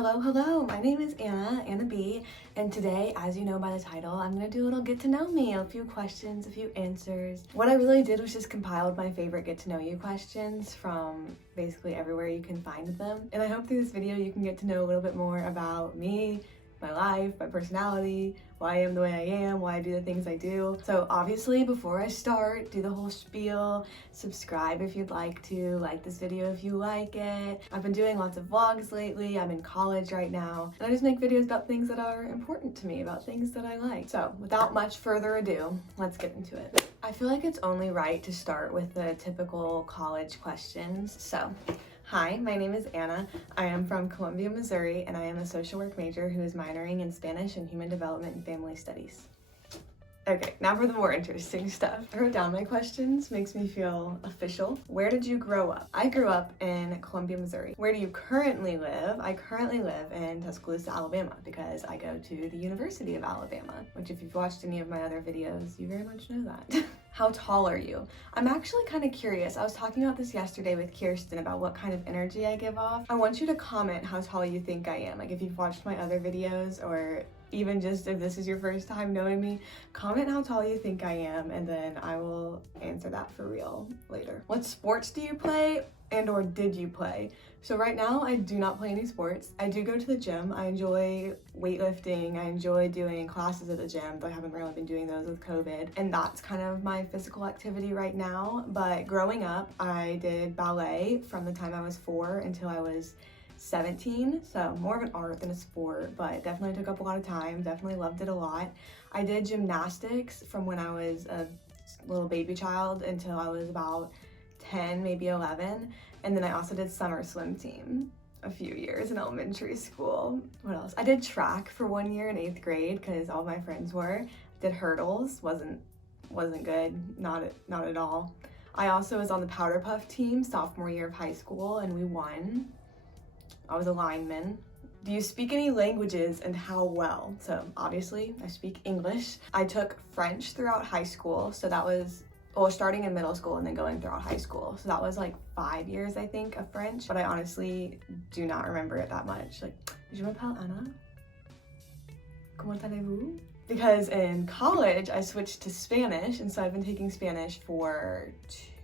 Hello, my name is Anna B, and today, as you know by the title, I'm gonna do a little get to know me, a few questions, a few answers. What I really did was just compiled my favorite get to know you questions from basically everywhere you can find them. And I hope through this video you can get to know a little bit more about me, my life, my personality, why I am the way I am, why I do the things I do. So obviously, before I start, do the whole spiel, subscribe if you'd like to, like this video if you like it. I've been doing lots of vlogs lately. I'm in college right now, and I just make videos about things that are important to me, about things that I like. So without much further ado, let's get into it. I feel like it's only right to start with the typical college questions. So, hi, my name is Anna. I am from Columbia, Missouri, and I am a social work major who is minoring in Spanish and Human Development and Family Studies. Okay, now for the more interesting stuff. I wrote down my questions, makes me feel official. Where did you grow up? I grew up in Columbia, Missouri. Where do you currently live? I currently live in Tuscaloosa, Alabama, because I go to the University of Alabama, which if you've watched any of my other videos, you very much know that. How tall are you? I'm actually kind of curious. I was talking about this yesterday with Kirsten about what kind of energy I give off. I want you to comment how tall you think I am. Like if you've watched my other videos, or even just if this is your first time knowing me, comment how tall you think I am, and then I will answer that for real later. What sports do you play and or did you play? So right now I do not play any sports. I do go to the gym. I enjoy weightlifting. I enjoy doing classes at the gym, but I haven't really been doing those with COVID. And that's kind of my physical activity right now. But growing up, I did ballet from the time I was 4 until I was 17, so more of an art than a sport, but definitely took up a lot of time, definitely loved it a lot. I did gymnastics from when I was a little baby child until I was about 10, maybe 11, and then I also did summer swim team a few years in elementary school. What else? I did track for 1 year in 8th grade because all my friends were. Did hurdles, wasn't good, not at all. I also was on the powder puff team sophomore year of high school, and we won. I was a lineman. Do you speak any languages and how well? So obviously I speak English. I took French throughout high school. So that was, well, starting in middle school and then going throughout high school. So that was like 5 years, I think, of French, but I honestly do not remember it that much. Like, je m'appelle Anna. Comment allez-vous? Because in college, I switched to Spanish, and so I've been taking Spanish for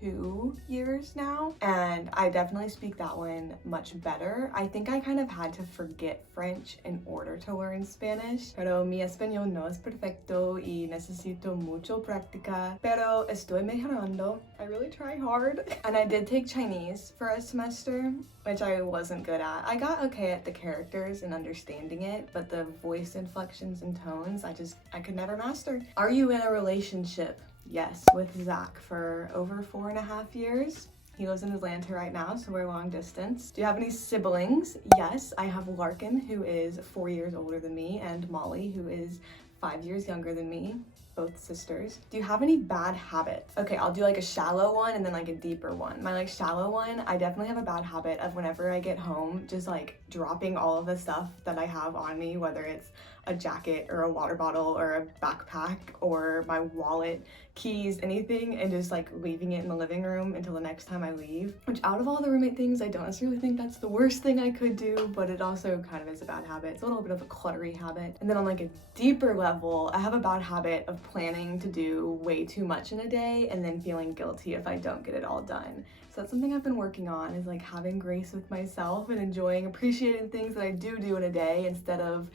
2 years now, and I definitely speak that one much better. I think I kind of had to forget French in order to learn Spanish, pero mi español no es perfecto y necesito mucho práctica, pero estoy mejorando. I really try hard. And I did take Chinese for a semester, which I wasn't good at. I got okay at the characters and understanding it, but the voice inflections and tones, I could never master. Are you in a relationship? Yes, with Zach for over 4.5 years. He lives in Atlanta right now, so we're long distance. Do you have any siblings? Yes, I have Larkin, who is 4 years older than me, and Molly, who is 5 years younger than me. Both sisters. Do you have any bad habits? Okay, I'll do like a shallow one and then like a deeper one. My like shallow one, I definitely have a bad habit of whenever I get home, just like dropping all of the stuff that I have on me, whether it's a jacket or a water bottle or a backpack or my wallet, keys, anything, and just like leaving it in the living room until the next time I leave. Which out of all the roommate things, I don't necessarily think that's the worst thing I could do, but it also kind of is a bad habit. It's a little bit of a cluttery habit. And then on like a deeper level, I have a bad habit of planning to do way too much in a day and then feeling guilty if I don't get it all done. So that's something I've been working on, is like having grace with myself and appreciating things that I do in a day instead of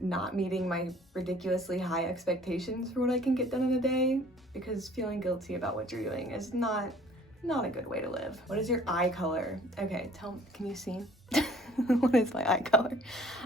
not meeting my ridiculously high expectations for what I can get done in a day, because feeling guilty about what you're doing is not a good way to live. What is your eye color? Okay, can you see? What is my eye color?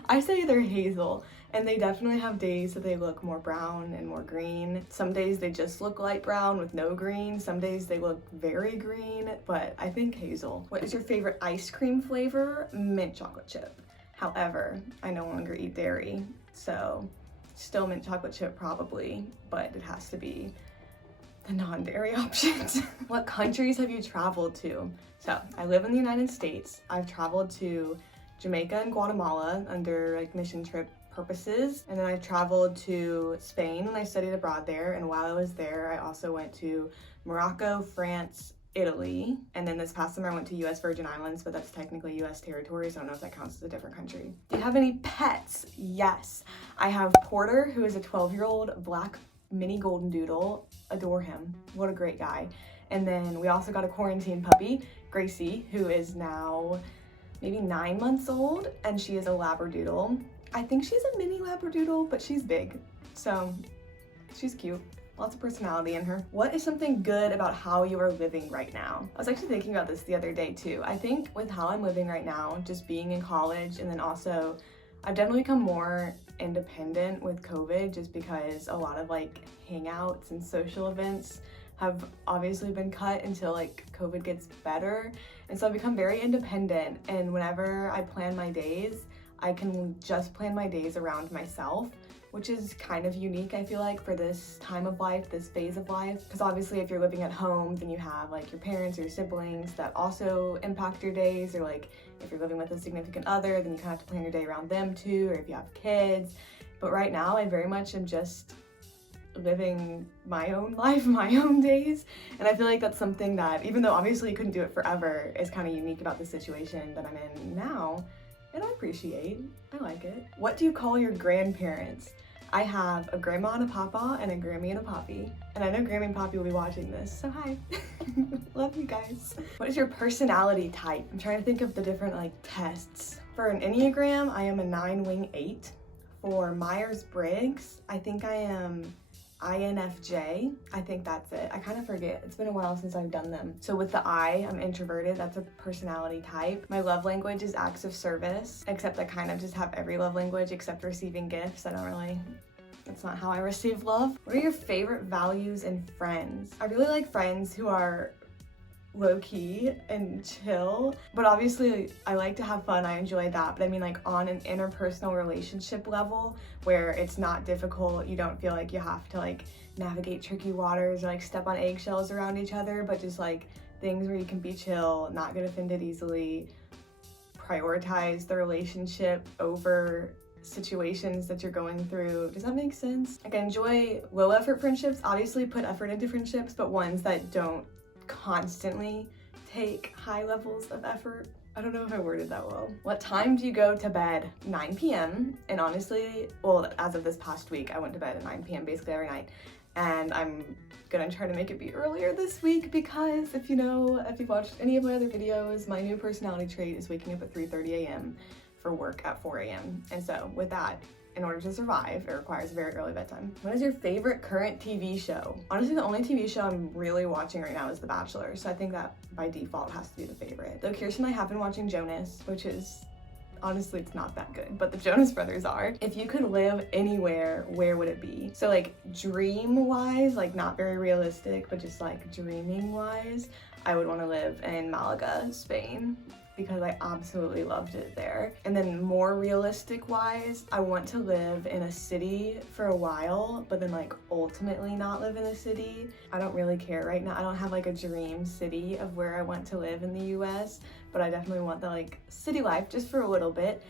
I say they're hazel, and they definitely have days that they look more brown and more green. Some days they just look light brown with no green. Some days they look very green, but I think hazel. What is your favorite ice cream flavor? Mint chocolate chip. However, I no longer eat dairy, so still mint chocolate chip probably, but it has to be the non-dairy options. What countries have you traveled to? So I live in the United States. I've traveled to Jamaica and Guatemala under like mission trip purposes, and then I traveled to Spain when I studied abroad there, and while I was there I also went to Morocco, France, Italy, and then this past summer I went to US Virgin Islands, but that's technically US territory, so I don't know if that counts as a different country. Do you have any pets? Yes. I have Porter, who is a 12-year-old black mini golden doodle. Adore him. What a great guy. And then we also got a quarantine puppy, Gracie, who is now maybe 9 months old, and she is a Labradoodle. I think she's a mini Labradoodle, but she's big, so she's cute. Lots of personality in her. What is something good about how you are living right now? I was actually thinking about this the other day too. I think with how I'm living right now, just being in college, and then also I've definitely become more independent with COVID, just because a lot of like hangouts and social events have obviously been cut until like COVID gets better. And so I've become very independent, and whenever I plan my days, I can just plan my days around myself, which is kind of unique, I feel like, for this time of life, this phase of life. Because obviously if you're living at home, then you have like your parents or your siblings that also impact your days, or like if you're living with a significant other, then you kind of have to plan your day around them too, or if you have kids. But right now I very much am just living my own life, my own days. And I feel like that's something that, even though obviously you couldn't do it forever, is kind of unique about the situation that I'm in now. And I appreciate. I like it. What do you call your grandparents? I have a grandma and a papa, and a Grammy and a Poppy. And I know Grammy and Poppy will be watching this, so hi. Love you guys. What is your personality type? I'm trying to think of the different like tests. For an Enneagram, I am a 9 wing 8. For Myers-Briggs, I think I am INFJ. I think that's it. I kind of forget. It's been a while since I've done them. So with the I, I'm introverted. That's a personality type. My love language is acts of service, except I kind of just have every love language except receiving gifts. That's not how I receive love. What are your favorite values in friends? I really like friends who are low-key and chill, but obviously I like to have fun. I enjoy that, but I mean like on an interpersonal relationship level where it's not difficult, you don't feel like you have to like navigate tricky waters or like step on eggshells around each other, but just like things where you can be chill, not get offended easily, prioritize the relationship over situations that you're going through. Does that make sense? Like I enjoy low effort friendships, obviously put effort into friendships, but ones that don't constantly take high levels of effort. I don't know if I worded that well. What time do you go to bed? 9 p.m. And honestly, well, as of this past week, I went to bed at 9 p.m. basically every night. And I'm gonna try to make it be earlier this week because if you've watched any of my other videos, my new personality trait is waking up at 3:30 a.m. for work at 4 a.m. And so with that, in order to survive, it requires a very early bedtime. What is your favorite current TV show? Honestly, the only TV show I'm really watching right now is The Bachelor, so I think that by default has to be the favorite. Though Kirsten and I have been watching Jonas, which is, honestly, it's not that good, but the Jonas Brothers are. If you could live anywhere, where would it be? So like dream-wise, like not very realistic, but just like dreaming-wise, I would want to live in Malaga, Spain, because I absolutely loved it there. And then more realistic wise, I want to live in a city for a while, but then like ultimately not live in a city. I don't really care right now. I don't have like a dream city of where I want to live in the US, but I definitely want the like city life just for a little bit.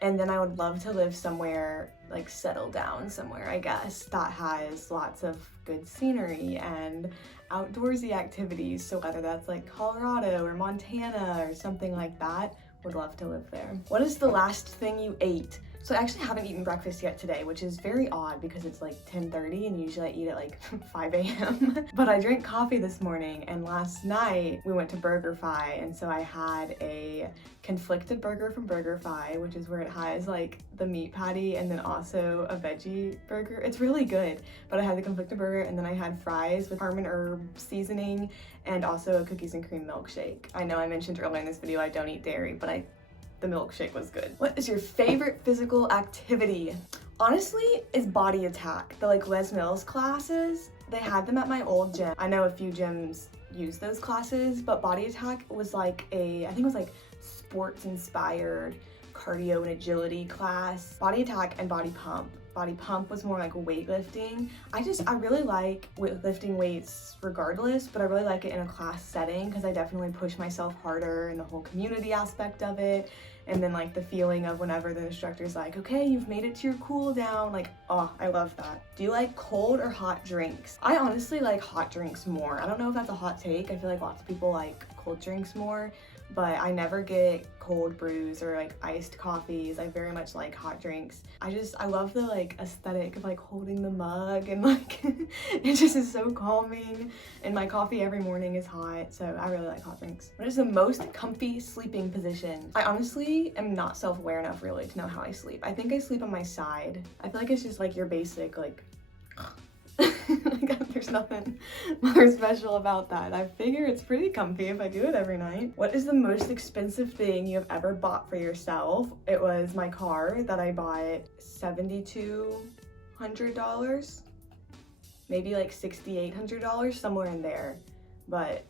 And then I would love to live somewhere, like settle down somewhere, I guess, that has lots of good scenery and outdoorsy activities. So whether that's like Colorado or Montana or something like that, would love to live there. What is the last thing you ate? So I actually haven't eaten breakfast yet today, which is very odd because it's like 10:30 and usually I eat at like 5 a.m. But I drank coffee this morning, and last night we went to BurgerFi, and so I had a conflicted burger from BurgerFi, which is where it has like the meat patty and then also a veggie burger. It's really good, but I had the conflicted burger and then I had fries with parm and herb seasoning and also a cookies and cream milkshake. I know I mentioned earlier in this video I don't eat dairy, but the milkshake was good. What is your favorite physical activity? Honestly, it's body attack. The like Les Mills classes, they had them at my old gym. I know a few gyms use those classes, but body attack was like I think it was like sports inspired cardio and agility class. Body attack and body pump body pump was more like weightlifting. I really like lifting weights regardless, but I really like it in a class setting because I definitely push myself harder in the whole community aspect of it. And then like the feeling of whenever the instructor's like, okay, you've made it to your cool down. Like, oh, I love that. Do you like cold or hot drinks? I honestly like hot drinks more. I don't know if that's a hot take. I feel like lots of people like cold drinks more, but I never get cold brews or like iced coffees. I very much like hot drinks. I love the like aesthetic of like holding the mug and like it just is so calming. And my coffee every morning is hot, so I really like hot drinks. What is the most comfy sleeping position? I honestly am not self-aware enough really to know how I sleep. I think I sleep on my side. I feel like it's just like your basic like like, there's nothing more special about that. I figure it's pretty comfy if I do it every night. What is the most expensive thing you have ever bought for yourself? It was my car that I bought $7,200, maybe like $6,800, somewhere in there. But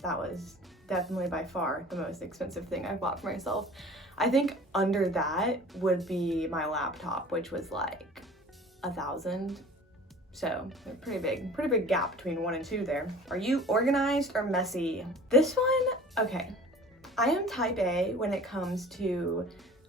that was definitely by far the most expensive thing I've bought for myself. I think under that would be my laptop, which was like $1,000. So pretty big gap between 1 and 2 there. Are you organized or messy? This one, okay. I am type A when it comes to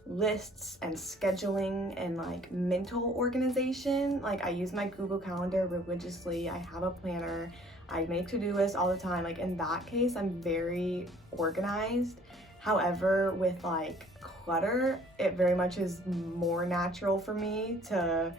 lists and scheduling and like mental organization. Like I use my Google Calendar religiously. I have a planner. I make to-do lists all the time. Like in that case, I'm very organized. However, with like clutter, it very much is more natural for me to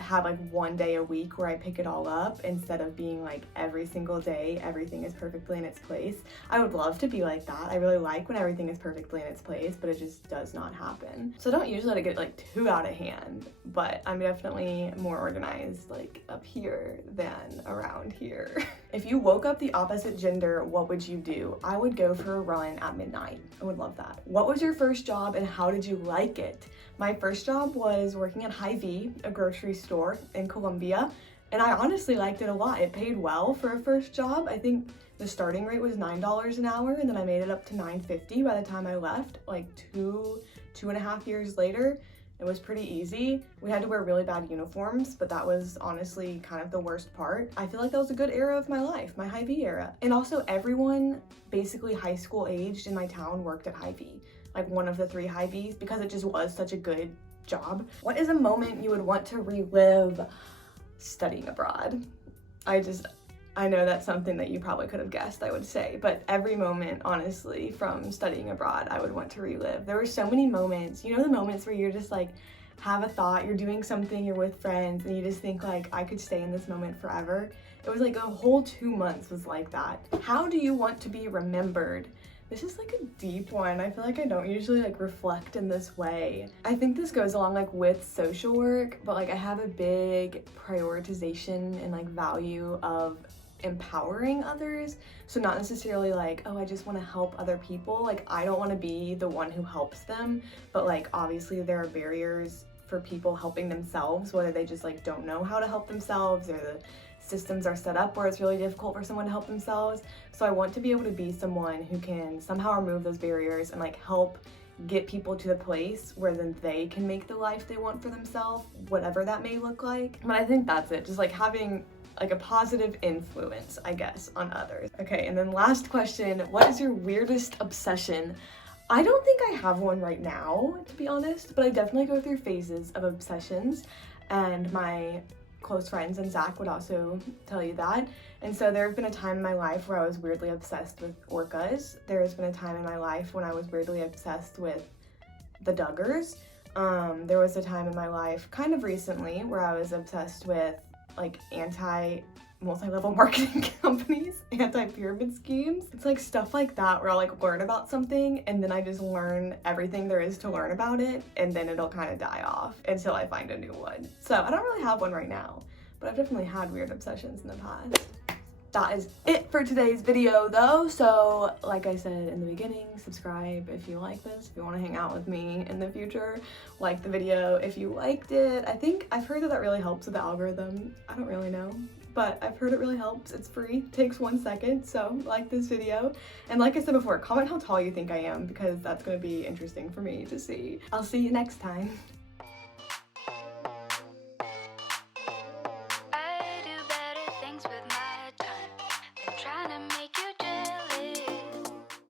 have like one day a week where I pick it all up instead of being like every single day everything is perfectly in its place. I would love to be like that. I really like when everything is perfectly in its place, but it just does not happen. So I don't usually let it get like too out of hand, but I'm definitely more organized like up here than around here. If you woke up the opposite gender, what would you do? I would go for a run at midnight. I would love that. What was your first job and how did you like it? My first job was working at Hy-Vee, a grocery store in Columbia, and I honestly liked it a lot. It paid well for a first job. I think the starting rate was $9 an hour, and then I made it up to $9.50 by the time I left, like two and a half years later. It was pretty easy. We had to wear really bad uniforms, but that was honestly kind of the worst part. I feel like that was a good era of my life, my Hy-Vee era. And also everyone basically high school aged in my town worked at Hy-Vee, like one of the 3 Hy-Vees, because it just was such a good job. What is a moment you would want to relive? Studying abroad. I know that's something that you probably could have guessed I would say, but every moment, honestly, from studying abroad, I would want to relive. There were so many moments, you know, the moments where you're just like, have a thought, you're doing something, you're with friends, and you just think like, I could stay in this moment forever. It was like a whole 2 months was like that. How do you want to be remembered? This is like a deep one. I feel like I don't usually like reflect in this way. I think this goes along like with social work, but like I have a big prioritization and like value of empowering others. So not necessarily like, oh, I just want to help other people. Like I don't want to be the one who helps them, but like obviously there are barriers for people helping themselves, whether they just like don't know how to help themselves or the systems are set up where it's really difficult for someone to help themselves. So I want to be able to be someone who can somehow remove those barriers and like help get people to the place where then they can make the life they want for themselves, whatever that may look like. But I think that's it, just like having like a positive influence, I guess, on others. Okay, and then last question, what is your weirdest obsession? I don't think I have one right now, to be honest, but I definitely go through phases of obsessions, and my close friends and Zach would also tell you that. And so there have been a time in my life where I was weirdly obsessed with orcas. There has been a time in my life when I was weirdly obsessed with the Duggars. There was a time in my life, kind of recently, where I was obsessed with like multi-level marketing companies, anti-pyramid schemes. It's like stuff like that where I'll like learn about something and then I just learn everything there is to learn about it, and then it'll kind of die off until I find a new one. So I don't really have one right now, but I've definitely had weird obsessions in the past. That is it for today's video though. So like I said in the beginning, subscribe if you like this, if you want to hang out with me in the future. Like the video if you liked it. I think I've heard that really helps with the algorithm. I don't really know, but I've heard it really helps. It's free, takes 1 second, so like this video. And like I said before, comment how tall you think I am because that's going to be interesting for me to see. I'll see you next time.